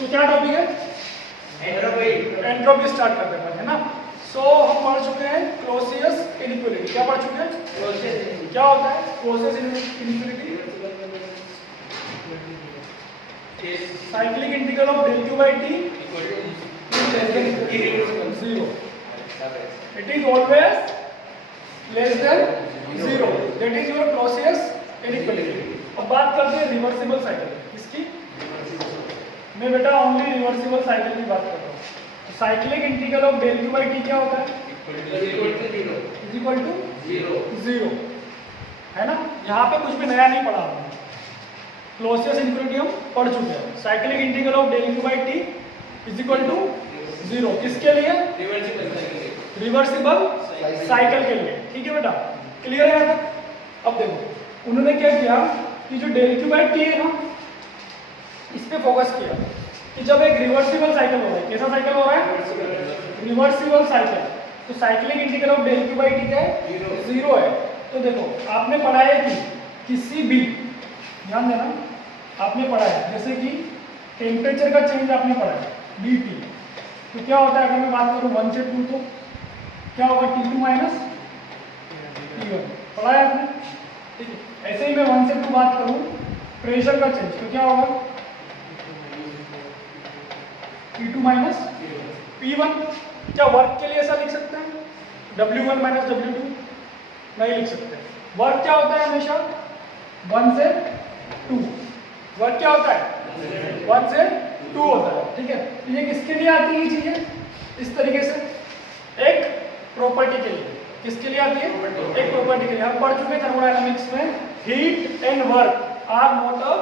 तो क्या टॉपिक है? एंट्रोपी स्टार्ट करते हैं, है ना। सो हम पढ़ चुके हैं क्लोसियस इनइक्वालिटी। क्या पढ़ चुके हैं? क्या होता है Clausius inequality? Cyclic integral of del q by t zero. It is always less than zero. That is your Clausius inequality. अब बात करते हैं रिवर्सिबल साइकिल। इसकी मैं बेटा ओनली रिवर्सिबल साइकिल की बात कर रहा हूँ। तो cyclic integral of del q by t क्या होता है? इज इक्वल टू जीरो, है ना। यहाँ पे कुछ भी नया नहीं पढ़ा हमने। क्लोसियस इनइक्वालिटी हम पढ़ चुके हैं। Cyclic integral of del q by t is equal to zero. किसके लिए? रिवर्सिबल साइकिल के लिए। ठीक है बेटा, क्लियर है यहाँ तक? अब देखो उन्होंने क्या किया कि जो del q by t है ना, इस पे फोकस किया कि जब एक रिवर्सिबल साइकिल हो रहा है, कैसा साइकिल हो रहा है? Reversible cycle. तो cyclic integral of del q by t क्या है? जीरो है। तो देखो आपने पढ़ा है कि किसी भी, ध्यान देना, आपने पढ़ा है जैसे कि टेम्परेचर का चेंज आपने पढ़ा है dt। तो क्या होता है अगर मैं बात करूं 1 से 2 तो क्या होगा? T2 माइनस T1 पढ़ा है आपने, ठीक है। ऐसे ही मैं 1 से 2 बात करूं प्रेशर का चेंज तो क्या होगा? P2 minus P1। क्या वर्क के लिए ऐसा लिख सकते हैं? W1 माइनस W2 नहीं लिख सकते। वर्क क्या होता है हमेशा? 1 से 2। वर्क क्या होता है? 1 से 2 होता है, ठीक है। तो ये किसके लिए आती है चीजें? इस तरीके से एक प्रॉपर्टी के लिए। किसके लिए आती है? एक प्रॉपर्टी के लिए। हम पढ़ चुके थर्मोडायनामिक्स में heat and work are not a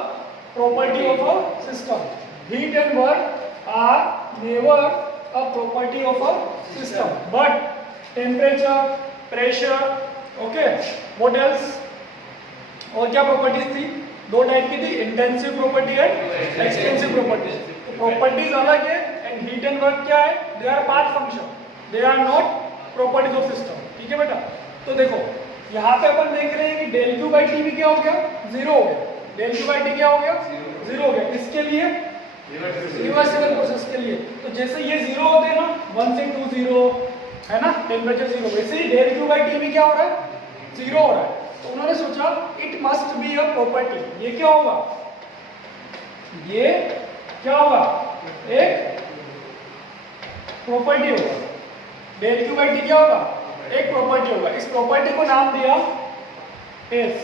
property of a system. Heat and work are never a property of a system, but temperature, pressure, okay, what else? और क्या प्रॉपर्टीज थी? दो टाइप की थी, intensive property and extensive property. तो properties अलग है and heat and work क्या है? They are part function, they are not properties of system. ठीक है बेटा। तो देखो यहाँ पे अपन देख रहे हैं कि del q by t भी क्या हो गया? जीरो हो गया। del q by t क्या हो गया? जीरो हो गया। किसके लिए? रिवर्सिबल प्रोसेस के लिए। तो जैसे ये जीरो होते हैं ना, 1 से 2 जीरो, है ना, टेम्परेचर जीरो, वैसे ही del q by t भी क्या हो रहा है? जीरो हो रहा है। तो उन्होंने सोचा it must be a property. ये क्या होगा? ये क्या होगा? एक प्रॉपर्टी होगा। del q by t क्या होगा? एक प्रॉपर्टी होगा। इस प्रॉपर्टी को नाम दिया S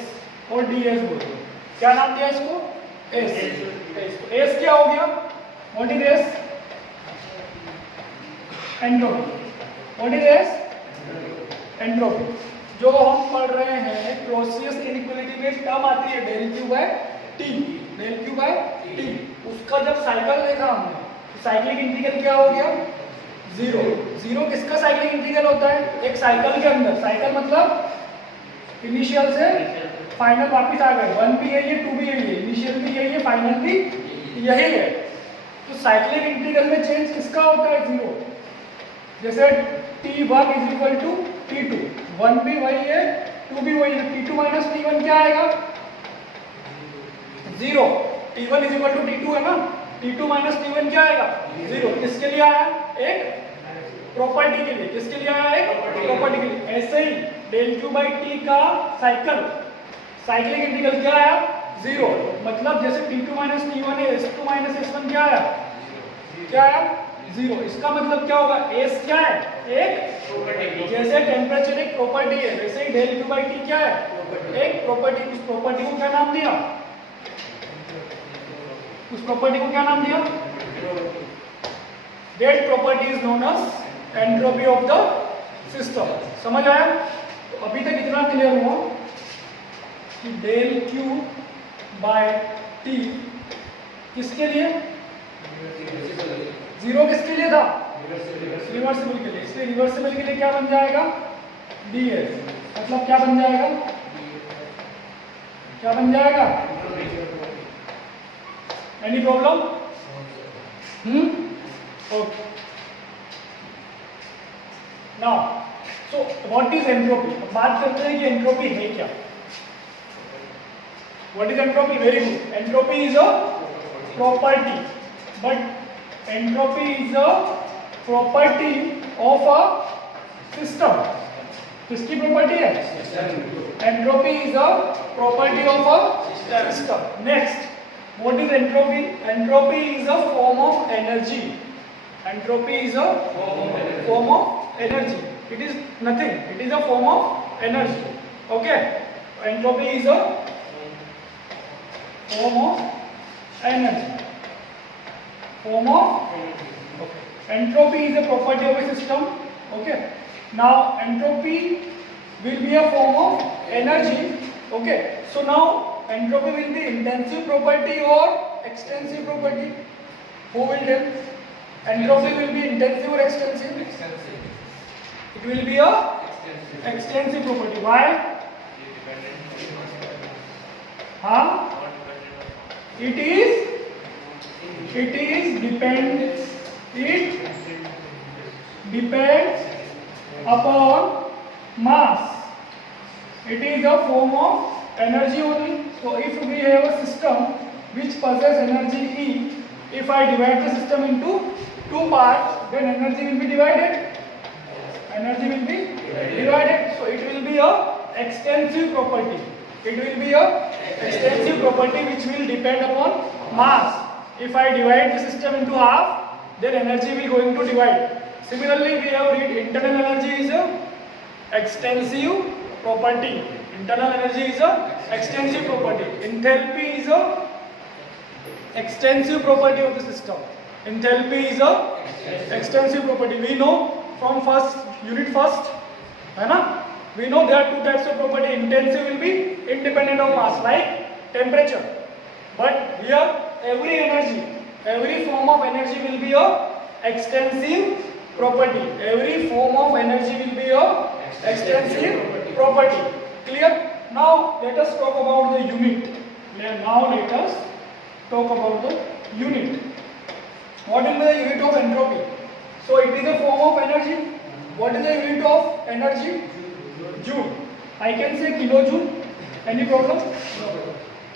और ds बोलते हैं। क्या नाम दिया इसको? S। S क्या हो गया? What is S? Entropy. What is S? Entropy. जो हम पढ़ रहे हैं क्लोसियस इनइक्वालिटी में टर्म आती है del q by t, del q by t। उसका जब साइकिल देखा हमने तो साइक्लिक इंटीग्रल क्या हो गया? जीरो। जीरो किसका साइक्लिक इंटीग्रल होता है? एक साइकिल के अंदर। साइकिल मतलब इनिशियल से फाइनल वापस आ गए। 1 भी यही है, 2 भी यही है, इनिशियल भी यही है, फाइनल भी यही है। तो साइक्लिक इंटीग्रल में चेंज किसका होता है? जीरो। जैसे T1 is equal to T2, 1 भी वही है, 2 भी वही है। T2 माइनस T1 क्या आएगा? Zero. T1 is equal to T2 है ना, T2 माइनस T1 क्या आएगा? जीरो। किसके लिए आया? एक प्रॉपर्टी के लिए। किसके लिए आया? एक प्रॉपर्टी के लिए। ऐसे ही del q by t का साइक्लिक इंटीग्रल क्या आया? जीरो। मतलब जैसे T2 माइनस T1 है, S2 माइनस S1 क्या आया? क्या आया? जीरो। इसका मतलब क्या होगा? S क्या है? एक प्रॉपर्टी। जैसे टेम्परेचर एक प्रॉपर्टी है, वैसे ही del q by t क्या है? एक प्रॉपर्टी। उस प्रॉपर्टी को क्या नाम दिया? उस प्रॉपर्टी को क्या नाम दिया? That property is known as entropy of the system। समझ आया? तो अभी तक इतना क्लियर हुआ कि del q by t किसके लिए? जीरो किसके लिए था? रिवर्सिबल के लिए। इसलिए रिवर्सिबल के लिए क्या बन जाएगा? ds। मतलब क्या बन जाएगा? क्या बन जाएगा? Any problem? Okay. Now so what is entropy? बात करते हैं कि एंट्रोपी है क्या। What is entropy? Very good. Entropy is a property, but entropy is a property of a system. किसकी प्रॉपर्टी है? Entropy is a property of a system. Next, what is entropy? Entropy is a form of energy. Entropy is a form of energy. It is nothing. It is a form of energy. Okay. Entropy is a form of energy. Form of. Okay. Entropy is a property of a system. Okay. Now entropy will be a form of energy. Okay. So now entropy will be intensive property or extensive property. Who will tell? Entropy will be intensive or extensive? Extensive. It will be a extensive property. Why? Huh? It depends upon mass. It is a form of energy only. So if we have a system which possesses energy E, if I divide the system into two parts, then energy will be divided. Energy will be divided. So it will be a extensive property. It will be a extensive property which will depend upon mass. If I divide the system into half, then energy will going to divide. Similarly, we have read internal energy is a extensive property. Internal energy is a extensive property. Enthalpy is a extensive property of the system. Enthalpy is a extensive property. We know from unit first, है ना? We know there are two types of property. Intensive will be independent of mass, like temperature. But here, every energy, every form of energy will be a extensive property. Every form of energy will be a extensive property. Clear? Now let us talk about the unit. Now let us talk about the unit. What will be the unit of entropy? So it is a form of energy. What is the unit of energy? Joule. I can say kilojoule. Any problem? No.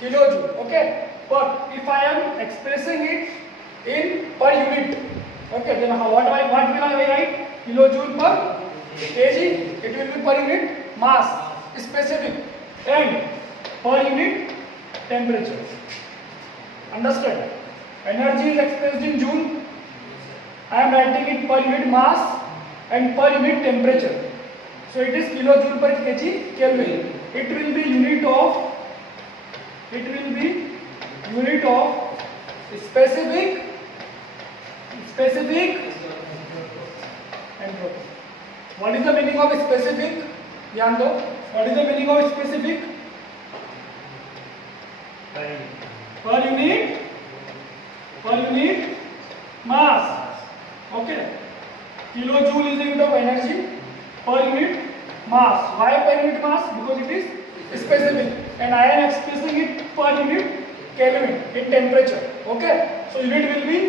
Kilojoule. Okay. But if I am expressing it in per unit, okay, then what will I write? Kilojoule per kg. It will be per unit mass, specific, and per unit temperature. Understand? Energy is expressed in joule. I am writing it per unit mass and per unit temperature. So it is kilojoule per kg Kelvin. It will be unit of specific entropy. What is the meaning of specific? ध्यान दो. What is the meaning of specific? Per unit mass. Okay. Kilojoule is the unit of energy per unit mass. Why per unit mass? Because it is specific, and I am expressing it per unit Kelvin in temperature. Okay. So unit will be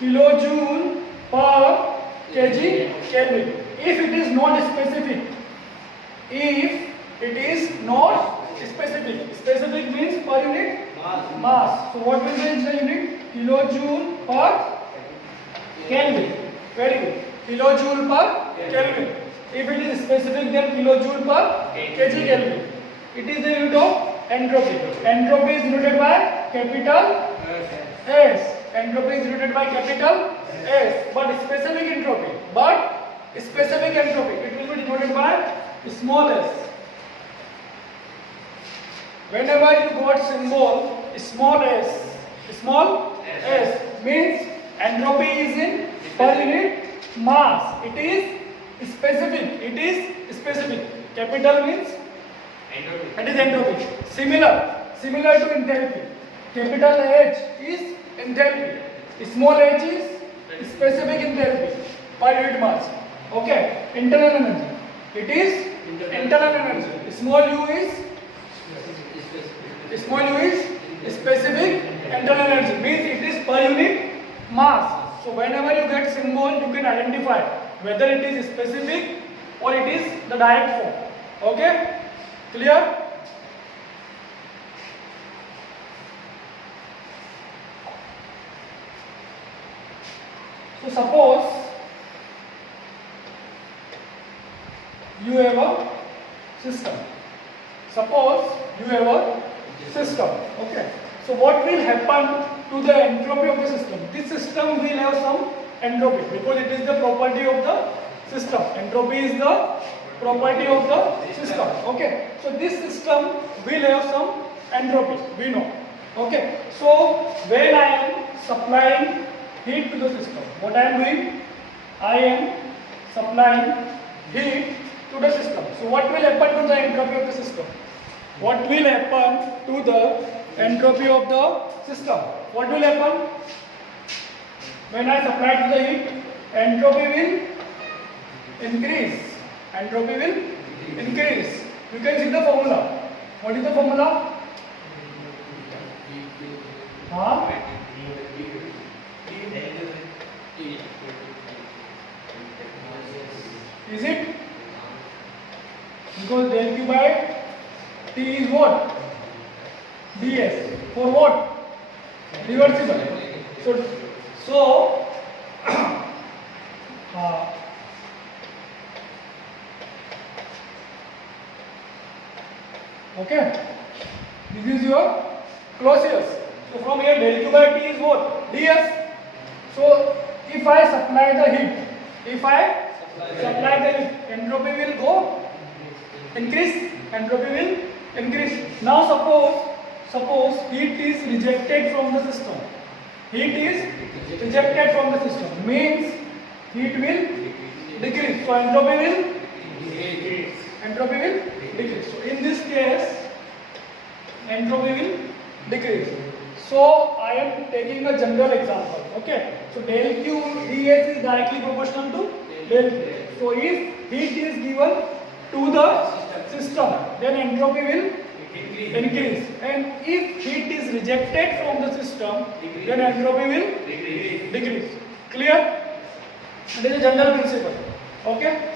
kilojoule per kg Kelvin. If it is not specific, specific means per unit mass. So what will be the unit? Kilojoule per Kelvin. Very good. Kilojoule per Kelvin. If it is specific, then kilojoule per kg Kelvin. It is the unit of entropy. Entropy is denoted by capital S. Entropy is denoted by capital S. But specific entropy, it will be denoted by small s. Whenever you got symbol small s means entropy is in per unit mass. It is specific. Capital means it is entropy. Similar to enthalpy. Capital H is enthalpy. Small h is specific enthalpy per unit mass. Okay. Internal energy. It is internal energy. Small u is specific internal energy. Means it is per unit mass. So whenever you get symbol, you can identify whether it is specific or it is the direct form. Okay? Clear? So suppose you have a system. Suppose you have a system. Okay. So what will happen to the entropy of the system? This system will have some entropy because it is the property of the system. Entropy is the property of the system. Okay. So this system will have some entropy. We know. Okay. So when I am supplying heat to the system, what I am doing? I am supplying heat to the system. So what will happen to the entropy of the system? What will happen to the entropy of the system? What will happen? When I supply to the heat, entropy will increase. Entropy will increase. You can see the formula. What is the formula? Huh? Is it? Because del Q by T is what? ds. For what? Reversible. So okay. This is your Clausius. So from here del Q by T is what? ds. So if I supply the heat, entropy will go increase. Entropy will increase. Now suppose heat is rejected from the system. Heat is rejected from the system means heat will decrease. So entropy will decrease. Entropy will decrease. So in this case, entropy will decrease. So I am taking a general example. Okay. So del Q ds is directly proportional to del Q. So if heat is given to the system, then entropy will increase. And if heat is rejected from the system, then entropy will decrease. Clear? This is a general principle. Okay?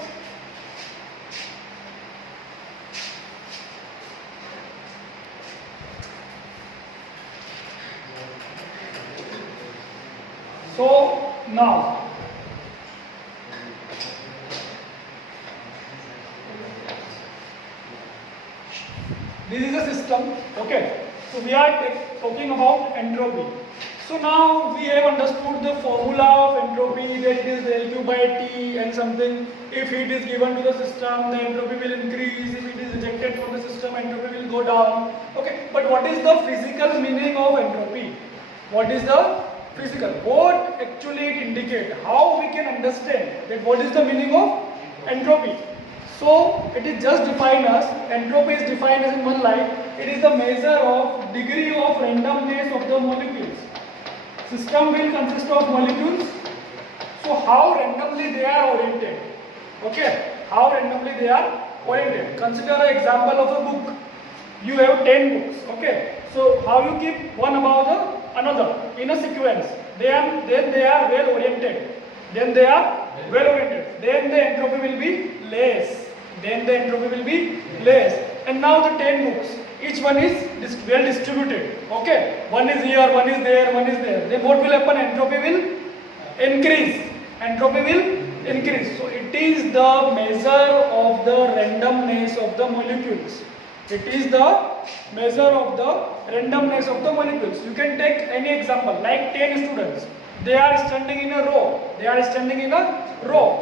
So now this is a system. Okay, so we are talking about entropy. So now we have understood the formula of entropy, that it is del Q by T and something. If heat is given to the system, the entropy will increase. If it is rejected from the system, entropy will go down. Okay, but what is the physical meaning of entropy? What is the physical? What actually it indicates? How we can understand that what is the meaning of entropy? So it is just defined as, entropy is defined as in one line, it is the measure of degree of randomness of the molecules. System will consist of molecules. So how randomly they are oriented. Okay, how randomly they are oriented. Consider an example of a book. You have 10 books. Okay, so how you keep one above the another in a sequence. Then they are well oriented. Then the entropy will be less. And now the 10 books, each one is well distributed. Okay, one is here, one is there, one is there. Then what will happen? Entropy will increase. So it is the measure of the randomness of the molecules. You can take any example, like 10 students. They are standing in a row.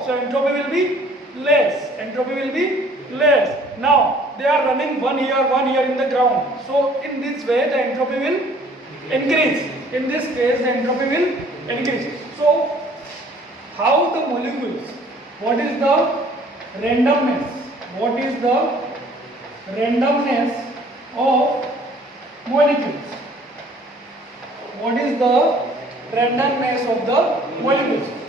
So entropy will be less. Now they are running one here in the ground. So in this way the entropy will increase. In this case the entropy will increase. So how the molecules? What is the randomness? Of molecules?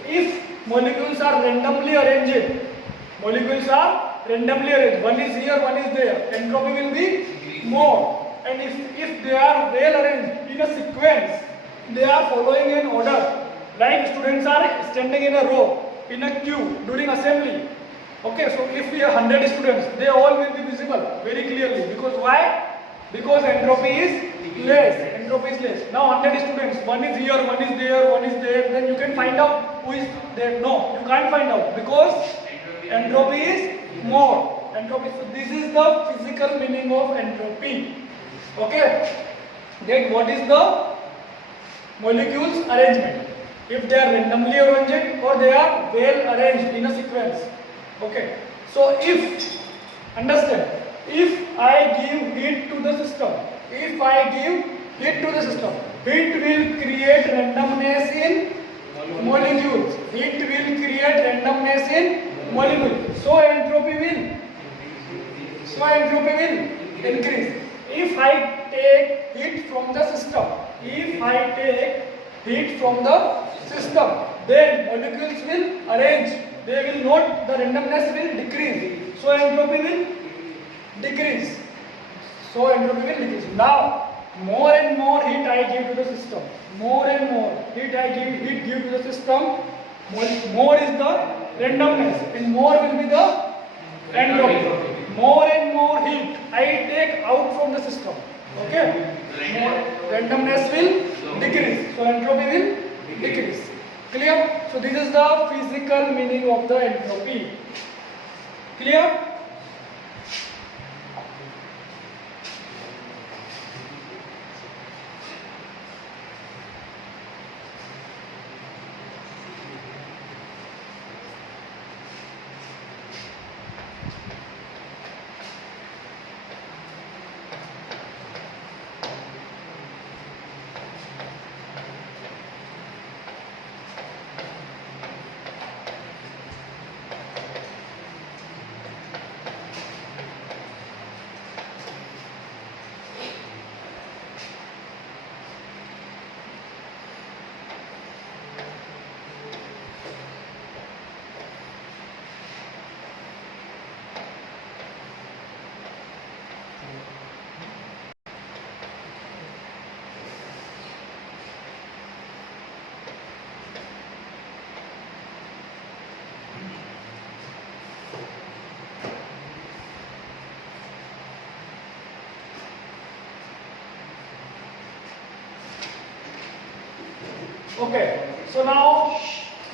If molecules are randomly arranged, one is here, one is there, entropy will be more. And if they are well arranged in a sequence, they are following an order, like students are standing in a row, in a queue during assembly. Okay, so if we have 100 students, they all will be visible very clearly. Because why? Because entropy is less. Now 100 students, one is here, one is there, then you can find out who is there? No, you can't find out because entropy is more. Entropy. So this is the physical meaning of entropy. Okay. Then what is the molecules arrangement? If they are randomly arranged or they are well arranged in a sequence. Okay. So if understand, if I give heat to the system, if I give heat to the system, heat will create randomness in molecules. Heat will create randomness in molecules. So entropy will increase. If I take heat from the system, if I take heat from the system, then molecules will arrange. They will not, the randomness will decrease. So entropy will decrease. So entropy will decrease. Now, more and more heat I give to the system. More and more heat I give to the system. More is the randomness, and more will be the entropy. More and more heat I take out from the system. Okay? More randomness will decrease. So entropy will decrease. Clear? So this is the physical meaning of the entropy. Clear? Okay, so now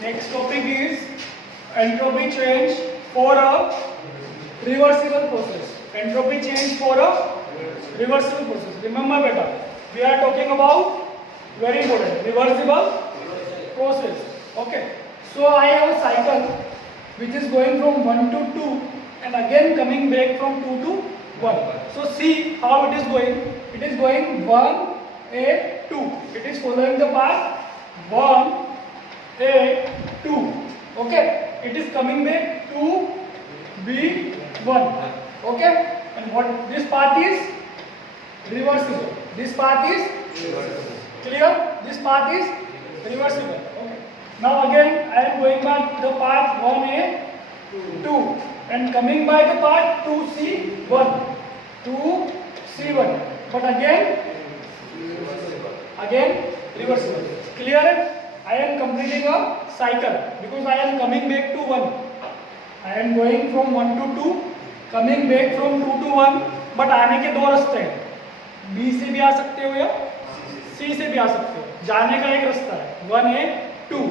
next topic is entropy change for a reversible process. Entropy change for a reversible process. Remember beta, we are talking about very important reversible process. Okay, so I have a cycle which is going from 1 to 2 and again coming back from 2 to 1. So see how it is going. It is going 1, A, 2. It is following the path 1, A, 2. Okay, it is coming back to B, 1. Okay, and what this path is reversible. This path is clear. This path is reversible. Okay. Now again I am going back to the path 1A, 2 and coming by the path 2C1, 2C1. But again reversible. Clear? I am completing a cycle because I am coming back to 1. I am going from 1 to 2, coming back from 2 to 1. But आने के दो रास्ते हैं. B से भी आ सकते हो या C से भी आ सकते हो. जाने का एक रास्ता है 1A, 2.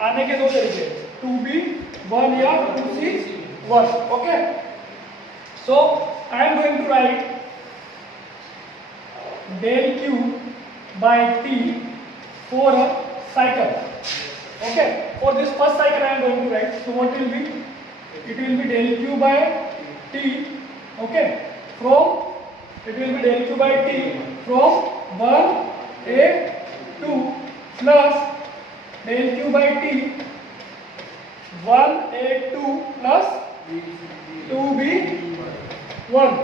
आने के दो तरीके हैं 2B, 1 या 2C, 1. Okay. So I am going to write del Q by T for a cycle. Okay, for this first cycle I am going to write. So what will be? It will be del Q by T. Okay, from it will be del Q by T from 1A 2 plus del Q by T 1A 2 plus 2B 1.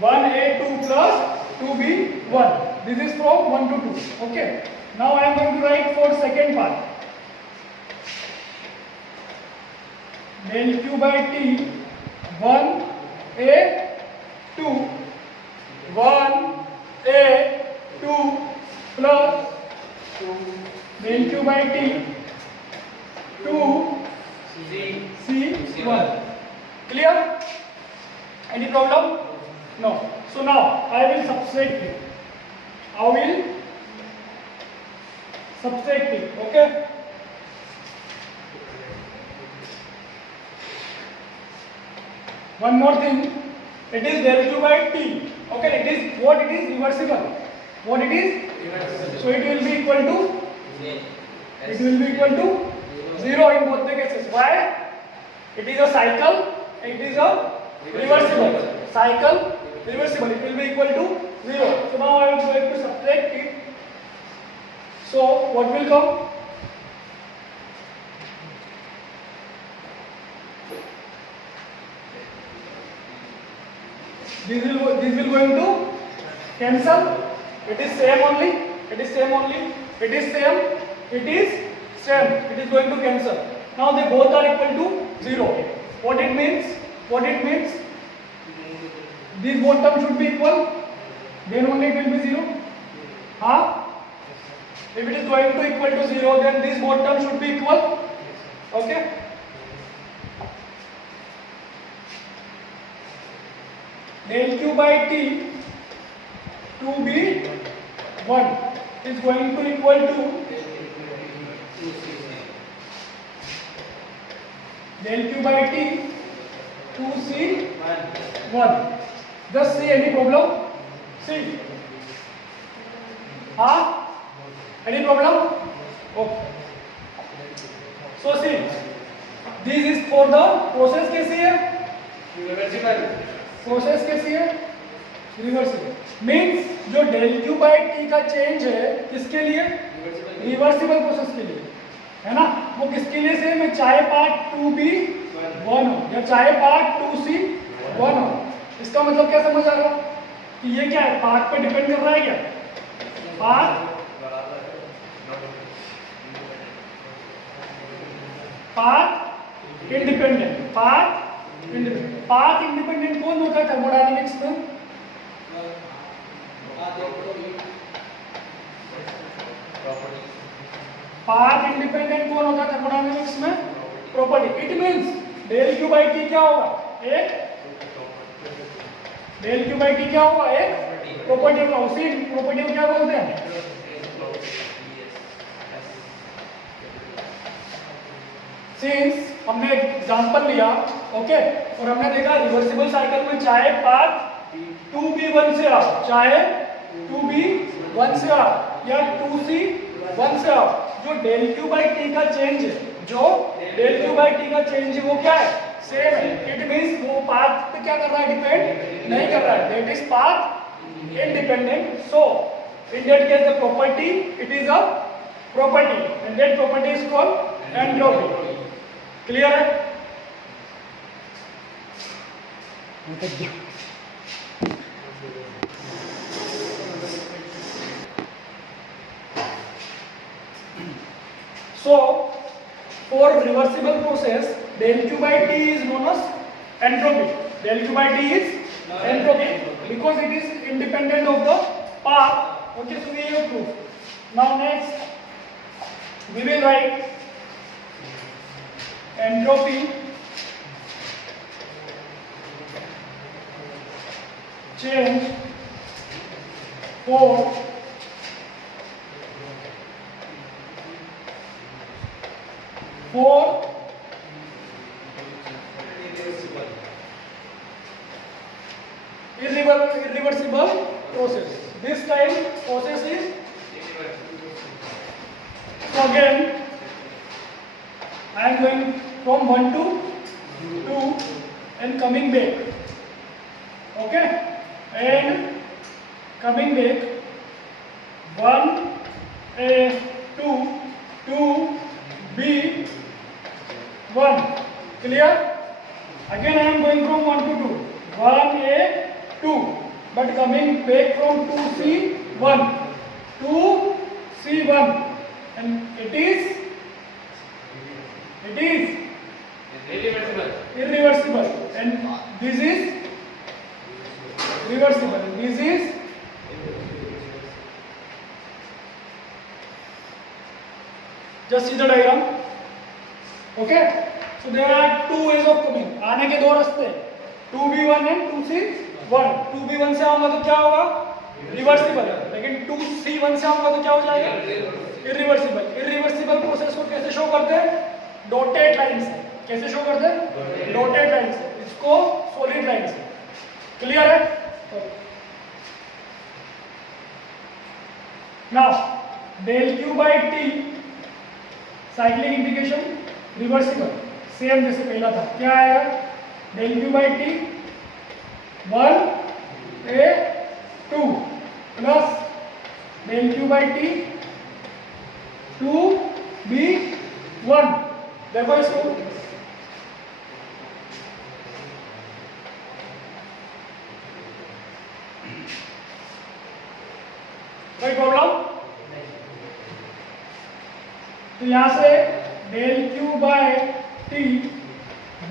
1A 2 plus 2B 1. This is from 1 to 2. Okay. Now I am going to write for second part. Del Q by T 1A 2 1A 2 plus del Q by T 2C1. Clear? Any problem? No. So now I will subtract it. I will subtract it. Okay. one more thing, it is del q by t. Okay, it is what? It is reversible. What it is? Reversible. So it will be equal to, it will be equal to 0 in both the cases. Why? It is a cycle, it is a reversible. Cycle, reversible. It will be equal to 0. So now I am going to subtract it. So what will come? This will going to cancel. It is same only. It is same only. It is same. It is same. It is going to cancel. Now they both are equal to 0. What it means? What it means? These both terms should be equal. Then only it will be 0. Huh? If it is going to equal to 0, then these both terms should be equal. Okay? Del q by t 2b1 is going to equal to del q by t 2c1. Just see any problem? See. Huh? Any problem? Okay. So see, this is for the process कैसी है? Reversible. Process कैसी है? Reversible. Means जो del q by t का change है किसके लिए? Reversible process के लिए, है ना? वो किसके लिए सेम है? चाहे पार्ट 2b1 हो या चाहे पार्ट 2c1 हो. इसका मतलब क्या समझ आ रहा है कि ये क्या है? पार्ट पे डिपेंड कर रहा है क्या? Part independent. पार्ट इंडिपेंडेंट कौन होता है थर्मोडायनेमिक्स में? पाथ इंडिपेंडेंट कौन होता है थर्मोडायनेमिक्स में? Property. It means del q by t क्या होगा? एक del q by t क्या होगा? एक प्रॉपर्टी होगा. उसी प्रॉपर्टी को क्या बोलते हैं? सिंस हमने एग्जांपल लिया, ओके, और हमने देखा रिवर्सिबल साइकिल में चाहे पाथ 2b1 से आओ, चाहे 2b1 से आओ या 2c1 से आओ, जो del q by t का चेंज है, जो del q by t का चेंज है वो क्या है? सेम है. इट मींस वो पाथ पे क्या कर रहा है? डिपेंड नहीं कर रहा है. That is path independent. So in that case the property, it is a property and that property is called entropy. Clear है? So for reversible process del q by t is known as entropy. Del q by t is entropy because it is independent of the path. Okay, so we have proof. Now next we will write entropy change for irreversible process. This time process is so again I am going from 1 to 2 and coming back. Okay, and coming back 1 a 2 2b1. Clear? Again I am going from 1 to 2. 1a 2, but coming back from 2c1 and it is irreversible and this is reversible and this is just see the diagram. Okay, so there are two ways of coming. आने के दो रास्ते, 2b1 and 2c1. 2b1 से आऊंगा तो क्या होगा? Reversible. लेकिन 2c1 से आऊंगा तो क्या हो जाएगा? इरिवर्सिबल. इरिवर्सिबल प्रोसेस को कैसे शो करते हैं? डॉटेड लाइन से. कैसे शो करते हैं? डॉटेड लाइन से, इसको सॉलिड लाइन से। क्लियर है? Now del q by t cyclic integration reversible, same जैसे पहला था। क्या आएगा? Del q by t 1a2 plus del q by t 2b1। देखो इसको, कोई प्रॉब्लम? तो यहां से del q by T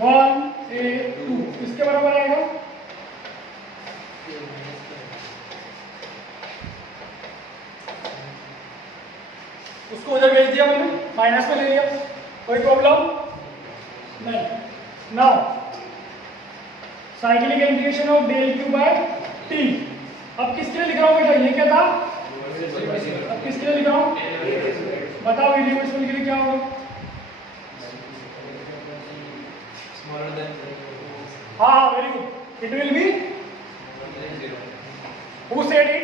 1a2 किसके बराबर आएगा? उसको उधर भेज दिया मैंने, माइनस में ले लिया, कोई प्रॉब्लम नहीं। Now cyclic integration of del q by t. अब किसके लिए लिख रहा हूं बेटा? ये क्या था? अब किसके लिए लिख रहा हूं? बताओ इरिवर्सिबल के लिए क्या होगा? हाँ, very good. It will be, who said it?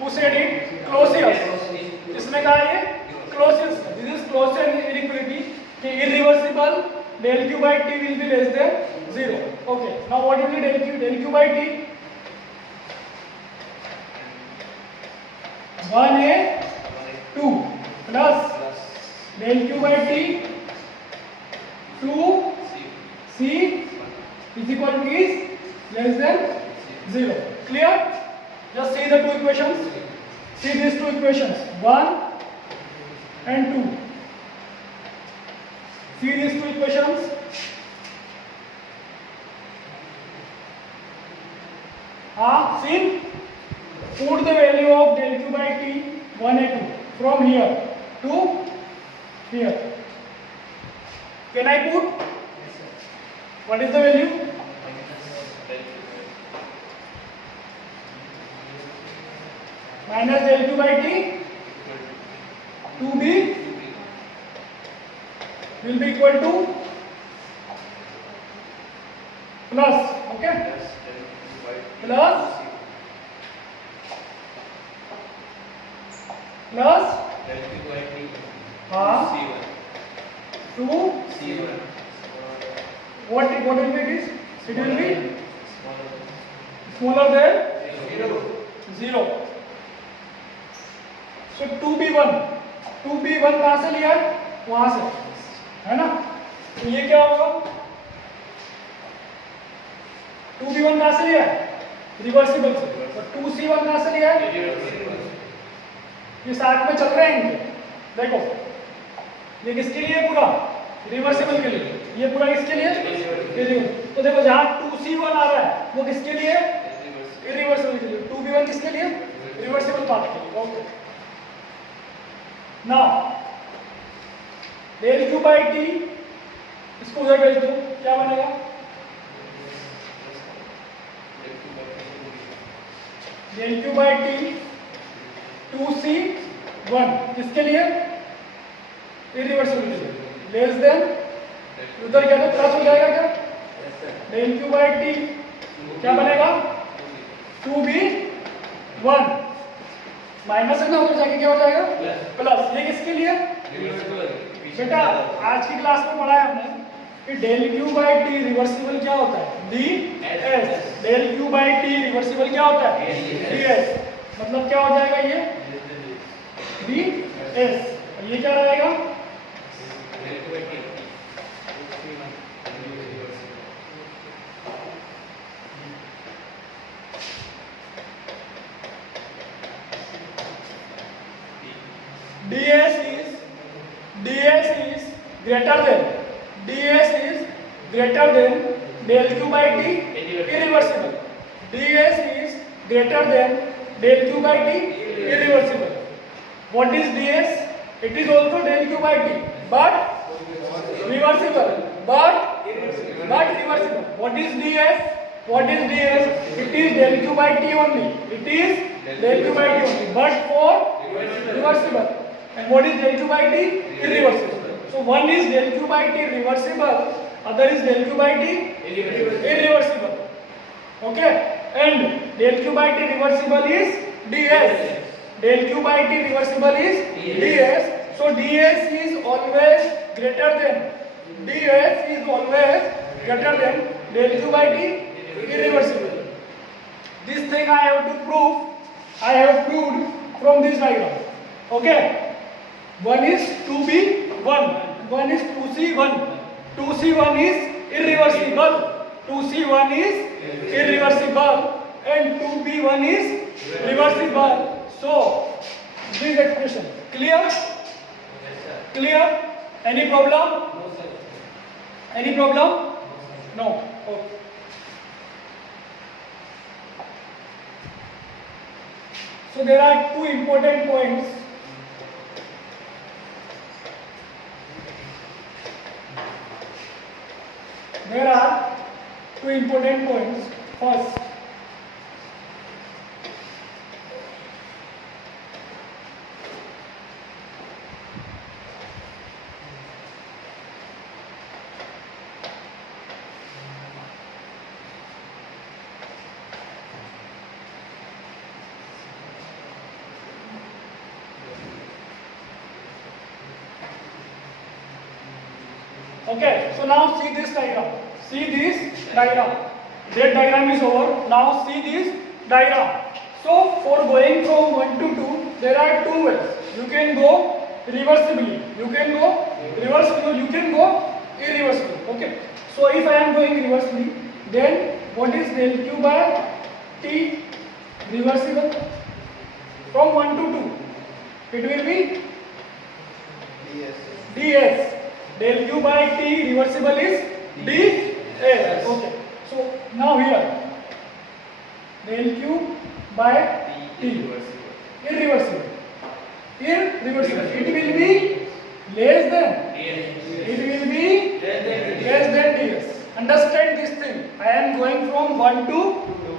Who said it? Clausius. किसने कहा ये? Clausius. This is Clausius inequality कि irreversible del q by t will be less than 0. Okay, now what will be del q? Del q by t 1a2 plus del q by t 2c is equal to is less than 0. Clear? Just see the two equations. See these two equations, 1 and 2. See these two equations. See, put the value of del q by t 1a2 from here to here. Can I put? What is the value? Minus del q by t 2b will be equal to plus, okay, plus to what will be this? It will be smaller than 0. So 2b1 कहाँ से लिया? वहां से, है ना? तो ये क्या होगा? 2b1 कहाँ से लिया? रिवर्सिबल से। और 2c1 कहाँ से लिया? ये साथ में चल रहे हैं इनके। देखो, ये किसके लिए? पूरा रिवर्सिबल के लिए। ये पूरा किसके लिए? तो देखो, जहां 2c1 आ रहा है वो किसके लिए? इरिवर्सिबल के लिए। 2b1 किसके लिए? रिवर्सिबल पार्ट के लिए। Okay, now del q by t, इसको उधर भेज दो, क्या बनेगा? del q by t 2c1 किसके लिए? इरिवर्सिबल के लिए। लेस देन, उधर क्या तो प्लस हो जाएगा क्या? del q by t क्या बनेगा? 2b1 माइनस है ना, उधर जाके क्या हो जाएगा? प्लस। ये किसके लिए? बेटा आज की क्लास में पढ़ा है हमने कि del q by t reversible क्या होता है? ds। del q by t reversible क्या होता है? ds। मतलब क्या हो जाएगा ये? ds। ये क्या रहेगा? ds is greater than del q by t irreversible. ds is greater than del q by t irreversible. What is ds? It is also del q by t, but reversible. But reversible. What is ds? What is ds? It is del q by t only. It is del q by t only, but for reversible. And what is del q by t? Irreversible. So one is del q by t reversible, other is del q by t irreversible. Okay, and del q by t reversible is ds. Del q by t reversible is ds. So ds is always greater than del q by t irreversible. This thing I have to prove. I have proved from this diagram. Okay, one is 2b1, one is 2c1. 2c1 is irreversible, 2c1 is irreversible, and 2b1 is reversible. So this expression clear? Clear? Any problem? No, sir. Any problem? No. Okay. So there are two important points. There are two important points. First, okay, so now see this diagram. See this diagram. That diagram is over. Now see this diagram. So for going from 1 to 2, there are two ways. You can go reversibly. You can go reversible. You can go irreversible. Okay. So if I am going reversibly, then what is del q by t reversible? From 1 to 2, it will be ds. Del q by t reversible is ds. Okay. So now here del q by t irreversible. Irreversible. It will be less than. It will be less than ds. Understand this thing. I am going from 1 to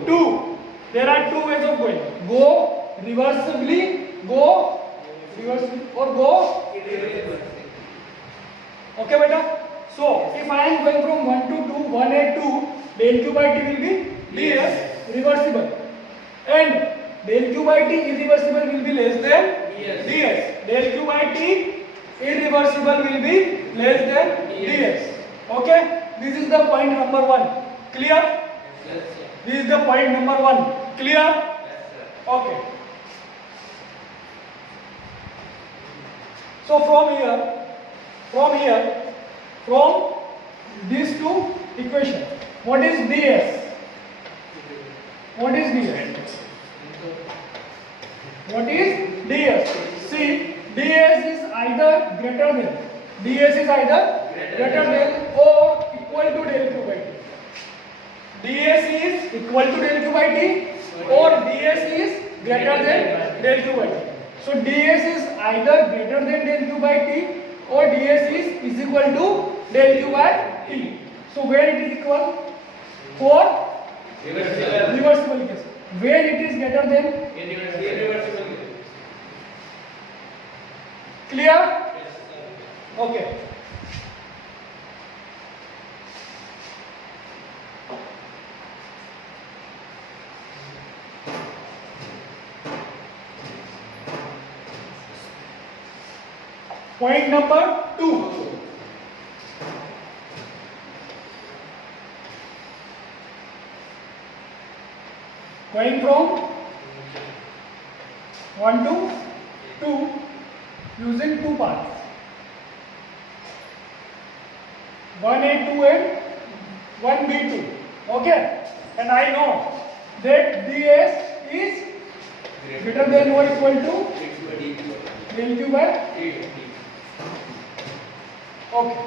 2. There are two ways of going. Go reversibly, go reversibly, or go irreversibly. Okay, beta. So if I am going from 1 to 2, 1 and 2, del q by t will be ds reversible, and del q by t irreversible will be less than ds. Del q by t irreversible will be less than ds. Okay, this is the point number 1. Clear? This is the point number 1. Clear? Okay. So from these two equations, what is ds? What is ds? What is ds? See, ds is either greater than or equal to del q by t. ds is equal to del q by t, or ds is greater than del q by t. So ds is either greater than del q by t, or ds is equal to del q by t. So where it is equal? For reversible case. Where it is greater than? Irreversible. Clear? Okay. Point number 2. Going from 1 to 2 using two parts. 1a2 and 1b2. Okay? And I know that ds is greater than or equal to del q by t. Okay.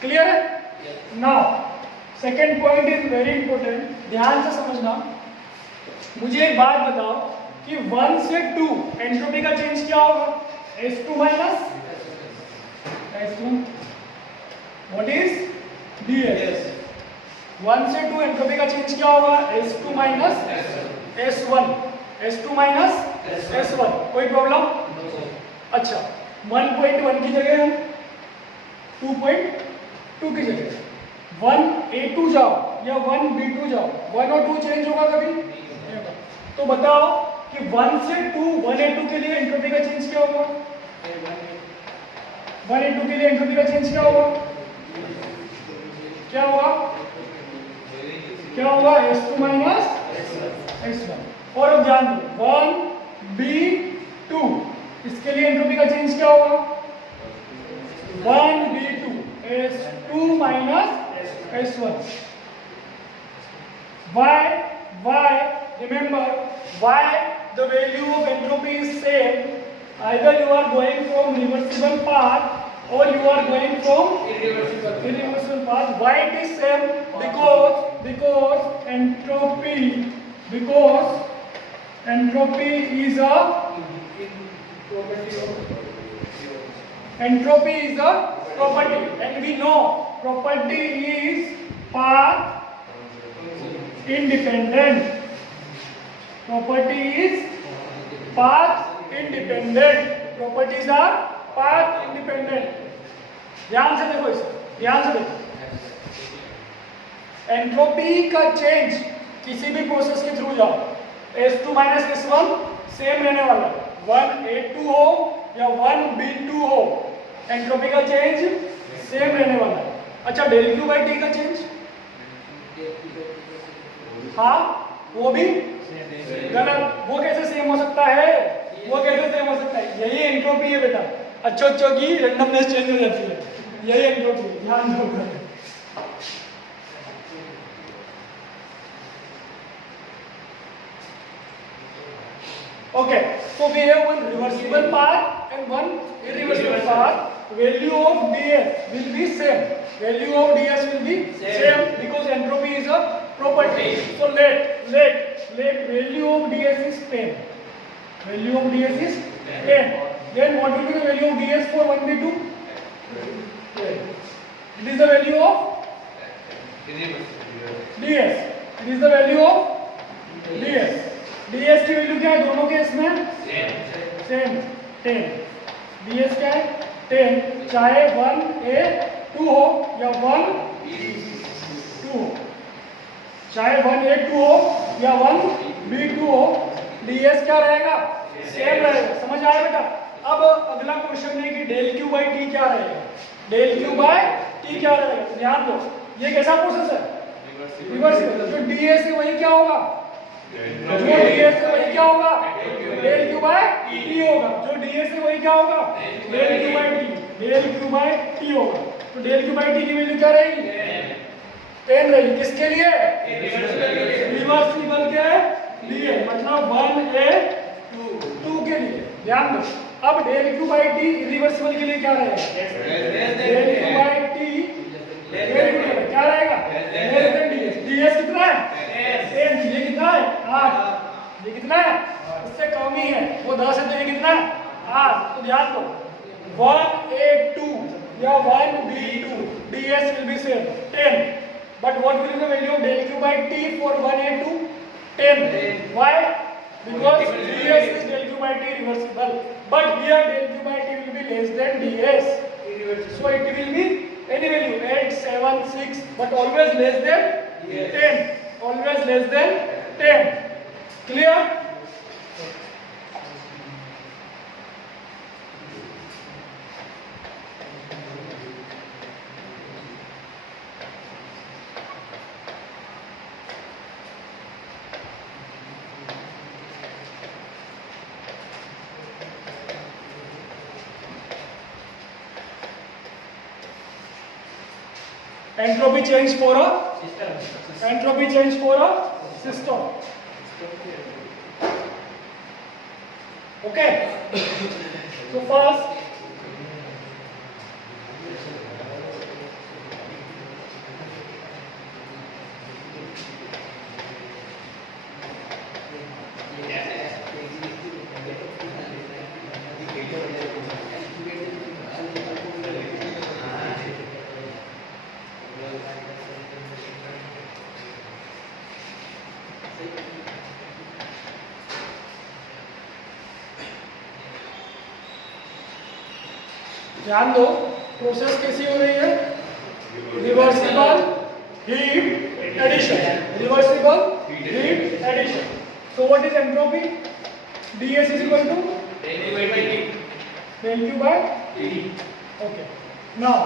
Clear? Now, second point is very important. ध्यान से समझना. मुझे एक बात बताओ कि 1 से 2 entropy का चेंज क्या होगा? S2 minus S1. What is ds? 1 से 2 एंट्रोपी का चेंज क्या होगा? S2 minus S1. S2 minus S1. कोई प्रॉब्लम? अच्छा, 1.1 की जगह 2.2 की जगह 1A2 जाओ या 1B2 जाओ, 1 और 2 चेंज होगा कभी नहीं होगा। तो बताओ कि 1 से 2 1A2 के लिए एंट्रोपी का चेंज क्या होगा? 1A2 के लिए एंट्रोपी का चेंज क्या होगा? क्या होगा? क्या होगा? S2 minus S1। और अब ध्यान दो 1B2 इसके लिए एंट्रोपी का चेंज क्या होगा? 1B2 S2 minus S1। Why? Remember, why the value of entropy is same? Either you are going from reversible path or you are going from irreversible path. Why it is same? Because entropy is a property, and we know property is path independent. Property is path independent. Properties are path independent. ध्यान से देखो इसे, ध्यान से देखो। Entropy का change किसी भी प्रोसेस के थ्रू जाओ, S2 माइनस S1 सेम रहने वाला है, 1A2 हो या 1B2 हो, एंट्रोपी का चेंज सेम रहने वाला है। अच्छा, डेल क्यू बाई टी का चेंज, हाँ वो भी गलत। वो कैसे सेम हो सकता है? वो कैसे सेम हो सकता है? यही एंट्रोपी है बेटा, अच्छों की रेंडमनेस चेंज हो जाती है, यही एंट्रोपी, ध्यान दो। Okay, so we have one reversible path and one irreversible path. Value of ds will be same. Value of ds will be same because entropy is a property. So let value of ds is 10. Value of ds is 10. Then what will be the value of ds for 1b2? 10. It is the value of ds. It is the value of ds. ds की value क्या है दोनों case में? Same 10। ds क्या है? 10, चाहे 1A2 हो या 1B2 हो, चाहे 1A2 हो या 1B2 हो, ds क्या रहेगा? सेम रहेगा। समझ आया बेटा? अब अगला क्वेश्चन है कि डेल क्यू बाई टी क्या रहेगा? डेल क्यू बाई टी क्या रहेगा? ध्यान दो, ये कैसा प्रोसेस है? रिवर्सिबल। जो ds है वही क्या होगा? जो ds है वही क्या होगा? डेल क्यू बाई टी होगा। जो ds है वही क्या होगा? Del q by t. Del q by t होगा। तो डेल क्यू बाई टी की वैल्यू क्या रहेगी? 10 रहेगी। किसके लिए? रिवर्सिबल के लिए, मतलब 1A2 के लिए। ध्यान दो, अब del q by t reversible के लिए क्या रहेगा? डेल क्यू बाई टी क्या रहेगा? ds कितना है? 10। ये कितना है? 8। ये कितना है? इससे कम ही है, वो 10 है, तो ये कितना है? 8। तो ध्यान दो 1A2 या 1B2 ds will be same 10, but what will be the value of del q by t for 1A2? 10. Why? Because ds is del q by t reversible, but here del q by t will be less than ds, so it will be any value 8, 7, 6, but always less than 10. Always less than 10. Clear? Entropy change for a entropy change for a system. Okay. So first, ध्यान दो process कैसी हो रही है? Reversible heat addition, reversible heat addition. So what is entropy? ds is equal to del q by d. Okay. Now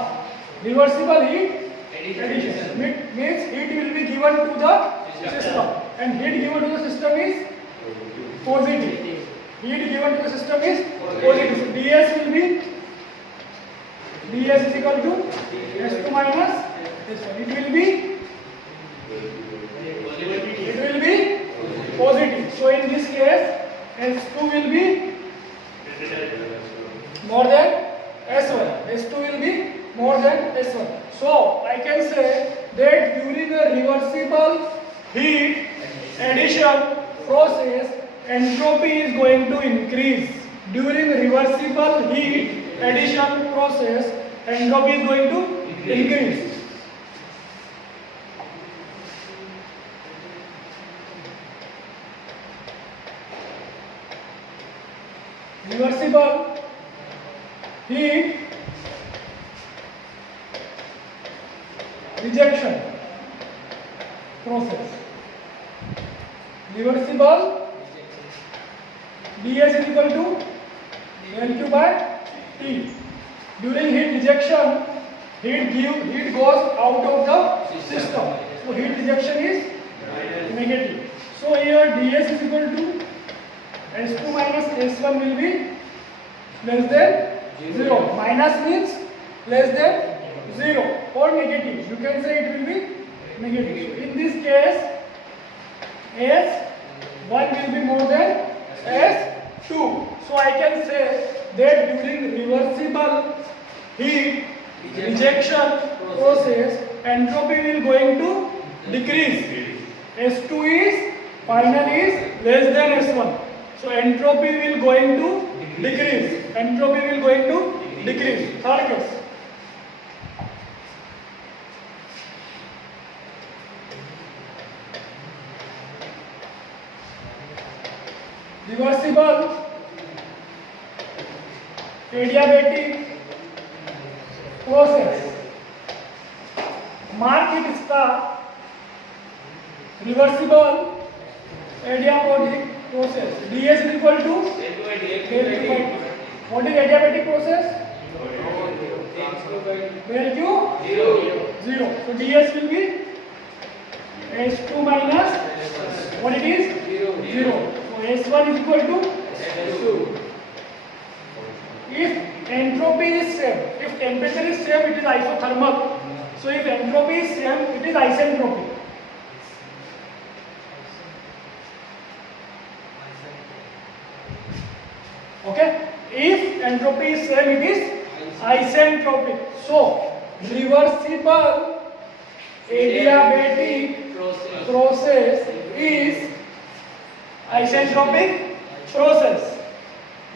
reversible heat addition means heat will be given to the system, and heat given to the system is positive. Heat given to the system is positive. So ds will be, ds is equal to s2 minus s1. It will be positive. So in this case s2 will be more than s1. S2 will be more than s1. So I can say that during a reversible heat addition process, entropy is going to increase. During reversible heat addition process, entropy is going to increase. Reversible heat rejection process. Reversible ds is equal to del q by t. During heat rejection, heat goes out of the system. So heat rejection is negative. So here ds is equal to s2 minus s1 will be less than 0. Minus means less than 0 or negative. You can say it will be negative. So in this case, s1 will be more than s2. So I can say that during reversible heat rejection process, entropy will going to decrease. s2 is final is less than s1. So entropy will going to decrease. Entropy will going to decrease. Third case. Reversible adiabatic process. Mark it इसका reversible adiabatic process. ds is equal to del q by t. What is adiabatic process? Del q 0. So ds will be s2 minus what it is 0. So s1 is equal to s2. If entropy is same, if temperature is same, it is isothermal. So if entropy is same, it is isentropy. Okay, if entropy is same, it is isentropic. So reversible adiabatic process is isentropic process.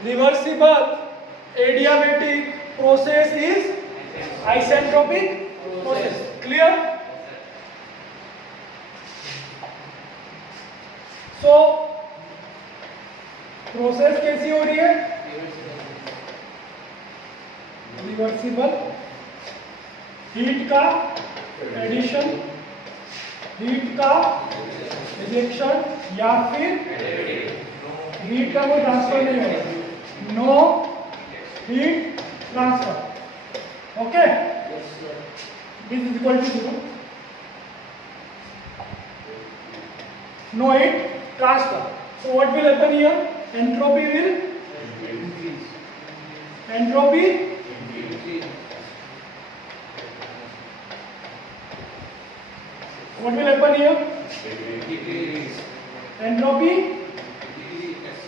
Reversible adiabatic process is isentropic process. Clear? So process कैसी हो रही है? Reversible heat का addition, heat का rejection, या फिर heat का कोई ट्रांसफर नहीं होगा. No heat transfer. Okay, this is equal to 0. No heat transfer. So what will happen here? Entropy will increase. Entropy increase. What will happen here? Decrease. Entropy decrease.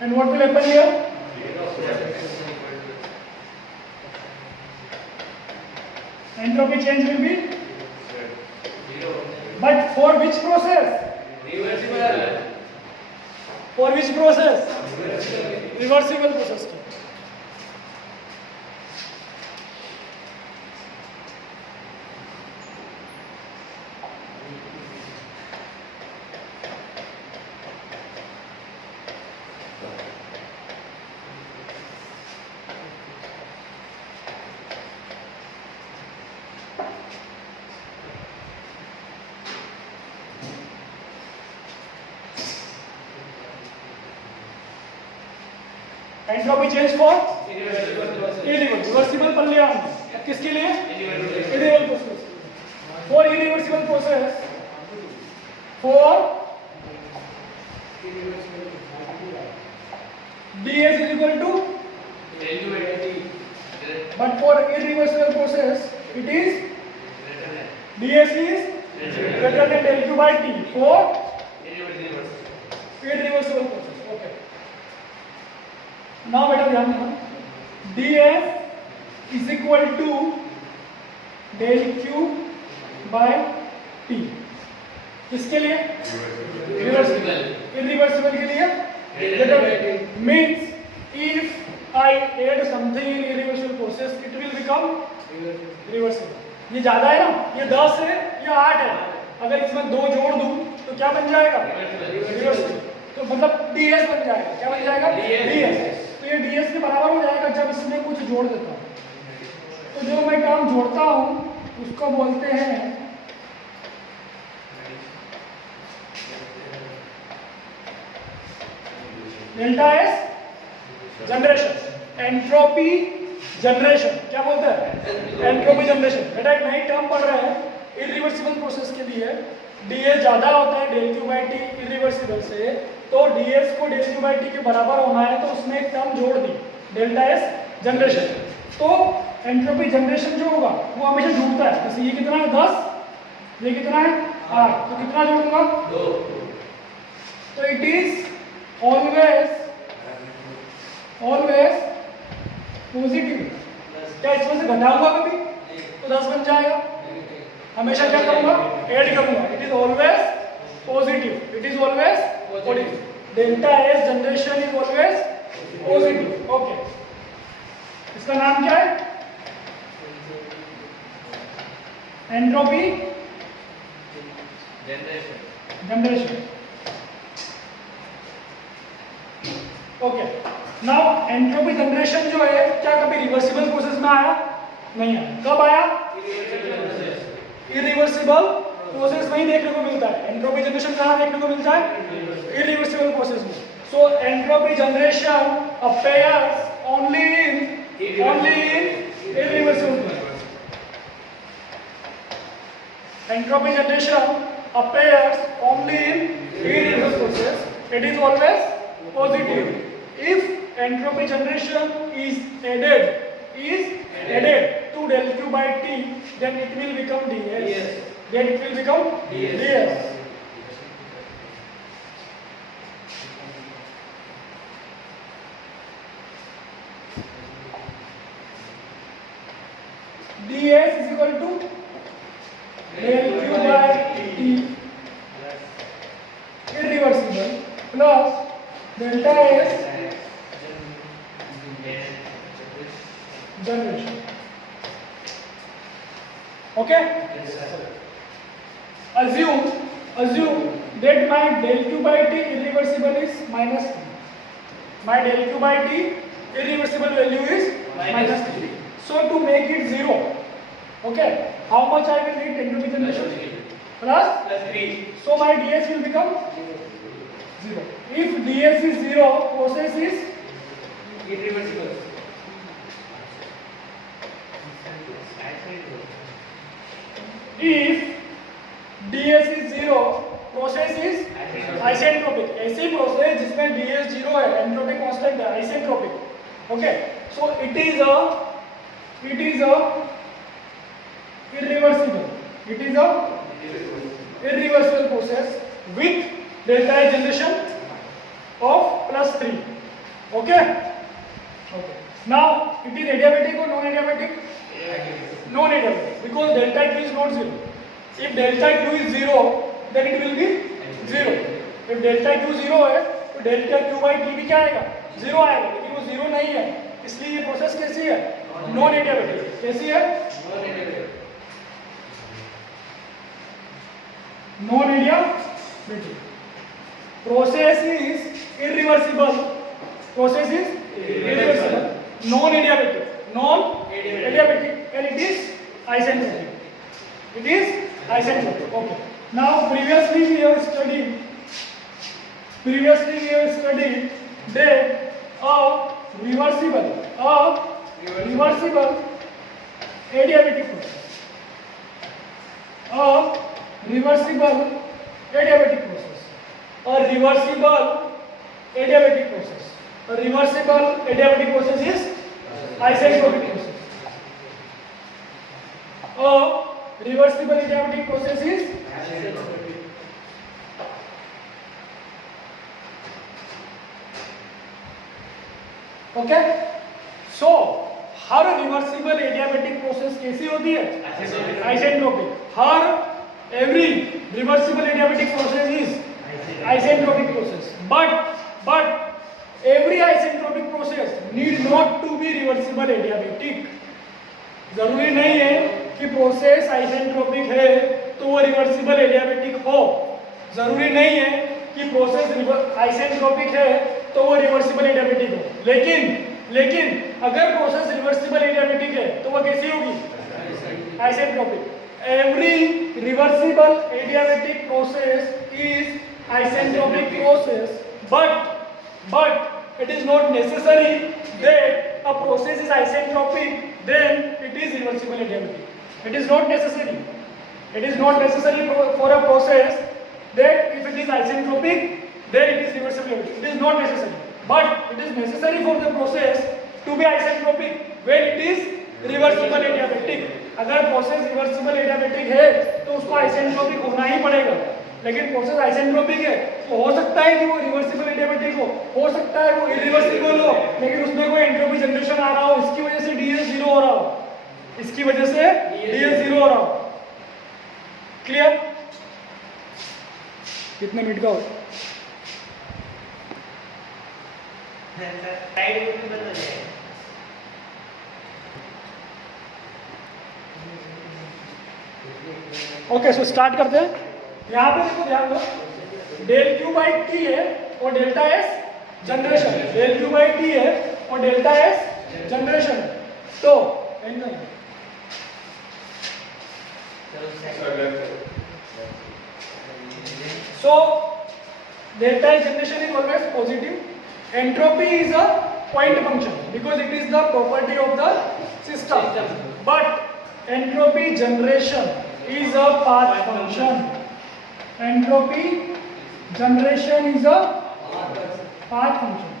And what will happen here? Entropy change will be 0. But for which process? Reversible. For which process? Reversible process. Entropy change for irreversible reversible पढ़ लिया हमने। किसके लिए? Irreversible process. For irreversible process, for ds is equal to, but for irreversible process it is ds is greater than del q by t for irreversible process. Okay, now बेटा ध्यान देना, ds is equal to del q by t किसके लिए? irreversible के लिए means if I add something in irreversible process it will become reversible. ये ज्यादा है ना, ये 10 है या 8 है, अगर इसमें 2 जोड़ दूं तो क्या बन जाएगा? रिवर्सिबल। तो मतलब ds बन जाएगा। क्या बन जाएगा? ds। तो ये ds के बराबर हो जाएगा जब इसमें कुछ जोड़ देता हूं। तो जो मैं टर्म जोड़ता हूं उसको बोलते हैं delta S generation, entropy generation. क्या बोलते हैं? Entropy generation. बेटा एक नई टर्म पढ़ रहे हैं इरिवर्सिबल प्रोसेस के लिए, ds ज्यादा होता है del q by t irreversible से, तो ds को del q by t के बराबर होना है तो उसमें एक टर्म जोड़ दी डेल्टा एस जनरेशन। तो एंट्रोपी जनरेशन जो होगा वो हमेशा जुड़ता है। जैसे ये कितना है 10, ये कितना है 8, तो कितना जोड़ूंगा? 2। तो इट इज always पॉजिटिव। क्या इसमें से घटाऊंगा कभी तो 10 बन जाएगा? हमेशा क्या करूंगा? ऐड करूंगा। It is always positive, it is always positive. Delta S generation is always positive. Okay, इसका नाम क्या है? Entropy generation. Okay, now entropy generation जो है क्या कभी रिवर्सिबल प्रोसेस में आया? नहीं आया। कब आया? इरिवर्सिबल प्रोसेस में ही देखने को मिलता है। एंट्रोपी जनरेशन कहाँ देखने को मिलता है? इरिवर्सिबल प्रोसेस में। So entropy generation appears only in irreversible process. Entropy generation appears only in irreversible process. It is always positive. If entropy generation is added to del q by t, then it will become ds. Then it will become ds. ds is equal to del q by t irreversible plus delta s generation. Okay? Assume that my del q by t irreversible is minus 3. My del q by t irreversible value is minus 3. So to make it 0, okay, how much I will need entropy generation? Plus 3. So my ds will become 0. If ds is 0, process is Irreversible. if ds is 0, process is isentropic. ऐसी process जिसमें ds 0 है, entropy constant है, isentropic. Okay, so it is a irreversible. It is a irreversible process with delta S generation of plus 3. Okay? Okay. Now it is adiabatic or non-adiabatic? Non-adiabatic, because delta Q is not 0. If delta Q is 0, then it will be 0. If delta Q 0 है, तो delta Q by T भी क्या आएगा? 0 आएगा, लेकिन वो 0 नहीं है, इसलिए ये प्रोसेस कैसी है? Non-adiabatic. कैसी है? Non-adiabatic. Process is irreversible. Process is irreversible. Non-adiabatic. Non-adiabatic, and it is isentropic. It is isentropic. Okay. Now previously we have studied that a reversible adiabatic process, reversible adiabatic process, reversible adiabatic process, reversible adiabatic process is isentropic process. Reversible adiabatic process is okay. So हर reversible adiabatic process कैसी होती है? Isentropic. हर every reversible adiabatic process is isentropic process. But every isentropic process need not to be reversible adiabatic. जरूरी नहीं है कि process isentropic है तो वो रिवर्सिबल एडियाबेटिक हो. जरूरी नहीं है कि प्रोसेस आइसेंट्रोपिक है तो वो रिवर्सिबल एडियाबेटिक हो. लेकिन अगर प्रोसेस रिवर्सिबल एडियाबेटिक है तो वो कैसी होगी? Isentropic. Every reversible adiabatic process is isentropic process, but it is not necessary that a process is isentropic then it is reversible adiabatic. It is not necessary. It is not necessary for a process that if it is isentropic then it is reversible adiabatic. It is not necessary. But it is necessary for the process to be isentropic when it is reversible adiabatic. अगर process reversible adiabatic है तो उसको isentropic होना ही पड़ेगा. लेकिन process isentropic है तो हो सकता है कि वो रिवर्सिबल एडियाबेटिक हो सकता है वो इरिवर्सिबल हो, लेकिन उसमें कोई एंट्रोपी जनरेशन आ रहा हो, इसकी वजह से डीएस 0 हो रहा हो, इसकी वजह से डीएस 0 हो रहा हो. क्लियर? कितने मिनट का हो? ओके, सो स्टार्ट करते हैं. यहाँ पे देखो, ध्यान दो, डेल क्यू बाई टी है और डेल्टा एस जनरेशन है. डेल क्यू बाई टी है और डेल्टा एस जनरेशन है. तो so delta S generation is always positive. Entropy is a point function because it is the property of the system. But entropy generation is a path function. Entropy generation is a path function.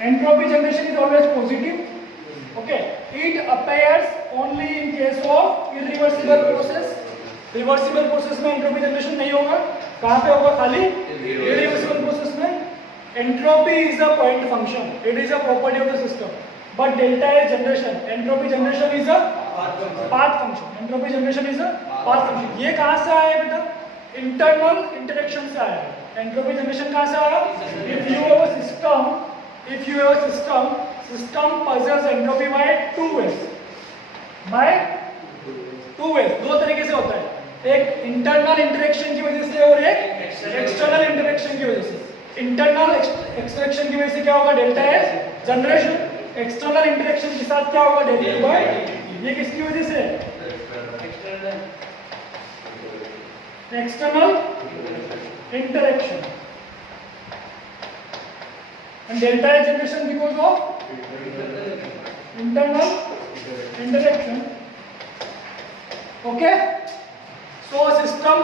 Entropy generation is always positive. Okay, it appears only in case of irreversible process. Reversible process में entropy generation नहीं होगा. कहाँ पे होगा? खाली irreversible process में. Entropy is a point function, it is a property of the system. But delta S generation, entropy generation is a path function. Entropy generation is a path function. ये कहाँ से आया है बेटा? इंटरनल इंटरेक्शन से आया है. एंट्रोपी जनरेशन कहाँ से आया? If you have a system, system possesses entropy by two ways. दो तरीके से होता है. एक इंटरनल इंटरेक्शन की वजह से और एक एक्सटर्नल इंटरेक्शन की वजह से. इंटरनल एक्सट्रैक्शन की वजह से क्या होगा? Delta S generation. External interaction के साथ क्या होगा? Delta by. ये किसकी वजह से? External interaction. and delta S generation because of internal interaction. Okay, so system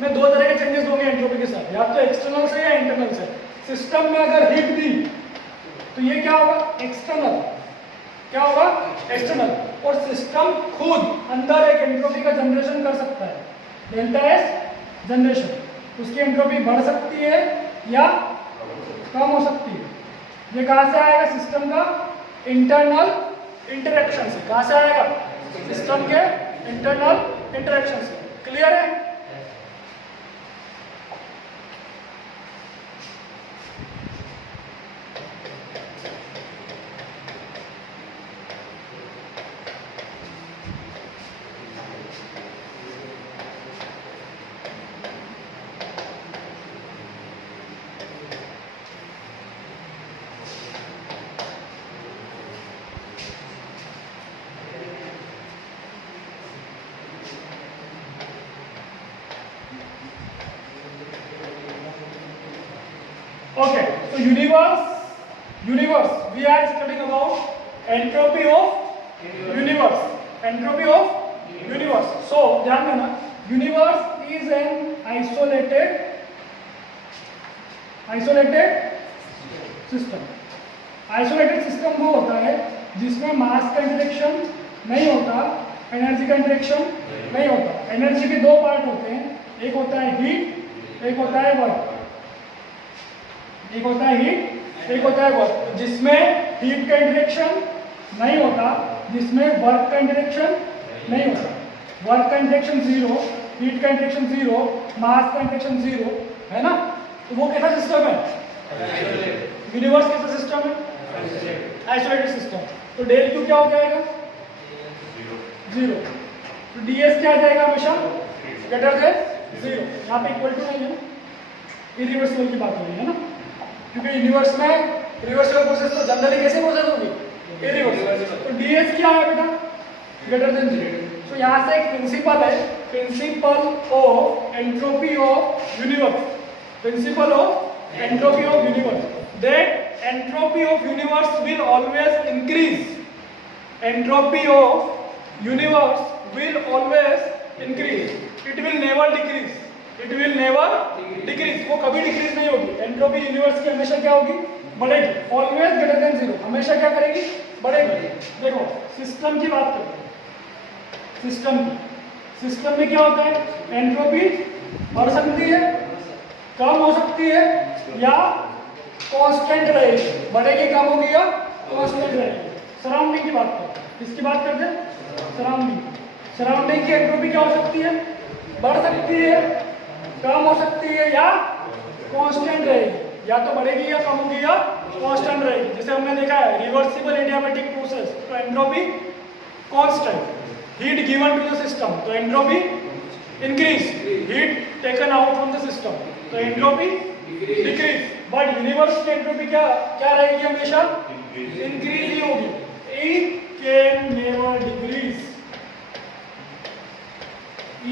में दो तरह के चेंजेस होंगे एंट्रोपी के साथ, या तो एक्सटर्नल से या इंटरनल से. सिस्टम में अगर हीट दी तो ये क्या होगा? एक्सटर्नल. क्या होगा? एक्सटर्नल. और सिस्टम खुद अंदर एक एंट्रोपी का जनरेशन कर सकता है, डेल्टा एस जनरेशन. उसकी एंट्रोपी बढ़ सकती है या कम हो सकती है. ये कहाँ से आएगा? सिस्टम का इंटरनल इंटरेक्शन से. कहाँ से आएगा? सिस्टम के इंटरनल इंटरेक्शन से. क्लियर है? Okay, so universe universe. We are studying about entropy of universe. Entropy of universe. So ध्यान देना, universe is an isolated system. Isolated system वो होता है जिसमें मास का इंटरेक्शन नहीं होता, एनर्जी का इंटरेक्शन नहीं होता. एनर्जी के दो पार्ट होते हैं, एक होता है हीट, एक होता है वर्क. एक होता है हीट, एक होता है वर्क. जिसमें हीट का इंटरेक्शन नहीं होता, जिसमें वर्क का इंटरेक्शन नहीं होता. वर्क का इंटरेक्शन जीरो, हीट का इंटरेक्शन जीरो, मास का इंटरेक्शन जीरो, है ना. तो वो कैसा सिस्टम है? यूनिवर्स कैसा सिस्टम है? Isolated system. तो डेल क्यू क्या हो जाएगा? जीरो. तो ds क्या आ जाएगा? हमेशा ग्रेटर देन जीरो. यहाँ पे इक्वल टू नहीं है, इरिवर्सिबल की बात हो रही है ना, क्योंकि यूनिवर्स में रिवर्सिबल प्रोसेस तो जनरली कैसे प्रोसेस होगी? इरिवर्सिबल. तो ds क्या है बेटा? Greater than zero. तो यहाँ से एक प्रिंसिपल है, principle of entropy of universe. Principle of entropy of universe. That entropy of universe will always increase. Entropy of universe will always increase. It will never decrease. It will never decrease. वो कभी decrease नहीं होगी. Entropy universe की हमेशा क्या होगी? बढ़ेगी. Always greater than zero. हमेशा क्या करेगी? बढ़ेगी. देखो सिस्टम की बात करते हैं. सिस्टम में क्या होता है? एंट्रोपी बढ़ सकती है, कम हो सकती है, या कांस्टेंट रहेगी. बढ़ेगी, कम होगी, या कांस्टेंट रहेगी. सराउंडिंग की बात करते हैं. किसकी बात करते हैं? सराउंडिंग की एंट्रोपी क्या हो सकती है? बढ़ सकती है, कम हो सकती है, या कांस्टेंट रहेगी. या तो बढ़ेगी, या कम होगी, या कांस्टेंट रहेगी. जैसे हमने देखा है रिवर्सिबल एडियाबैटिक प्रोसेस, तो entropy constant. Heat given to the system, तो entropy increase. Heat taken out from the system, तो एंट्रोपी डिक्रीज. बट यूनिवर्स की एंट्रोपी क्या रहेगी? हमेशा इंक्रीज ही होगी. It can never decrease.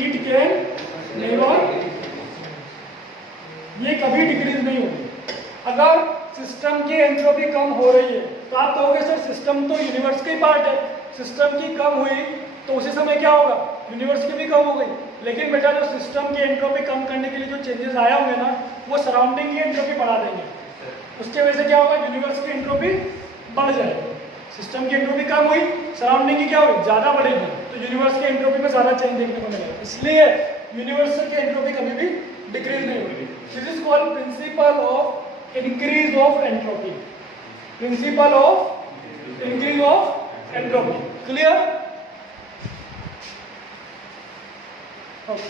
It can never, ये कभी डिक्रीज नहीं होगी. अगर सिस्टम की एंट्रोपी कम हो रही है तो आप कहोगे सर सिस्टम तो यूनिवर्स का ही पार्ट है, सिस्टम की कम हुई तो उसी समय क्या होगा? यूनिवर्स की भी कम हो गई. लेकिन बेटा जो सिस्टम की एंट्रोपी कम करने के लिए जो चेंजेस आया होंगे ना, वो सराउंडिंग की एंट्रोपी बढ़ा देंगे. उसके वजह से क्या होगा? यूनिवर्स की एंट्रोपी बढ़ जाएगी. सिस्टम की एंट्रोपी कम हुई, सराउंडिंग की क्या हुई? ज़्यादा बढ़ेगी, तो यूनिवर्स की एंट्रोपी में ज़्यादा चेंज देखने को मिलेगा. इसलिए यूनिवर्स की एंट्रोपी कभी भी डिक्रीज नहीं होगी. This is called principle of increase of entropy. Principle of increase of entropy. Clear? Okay.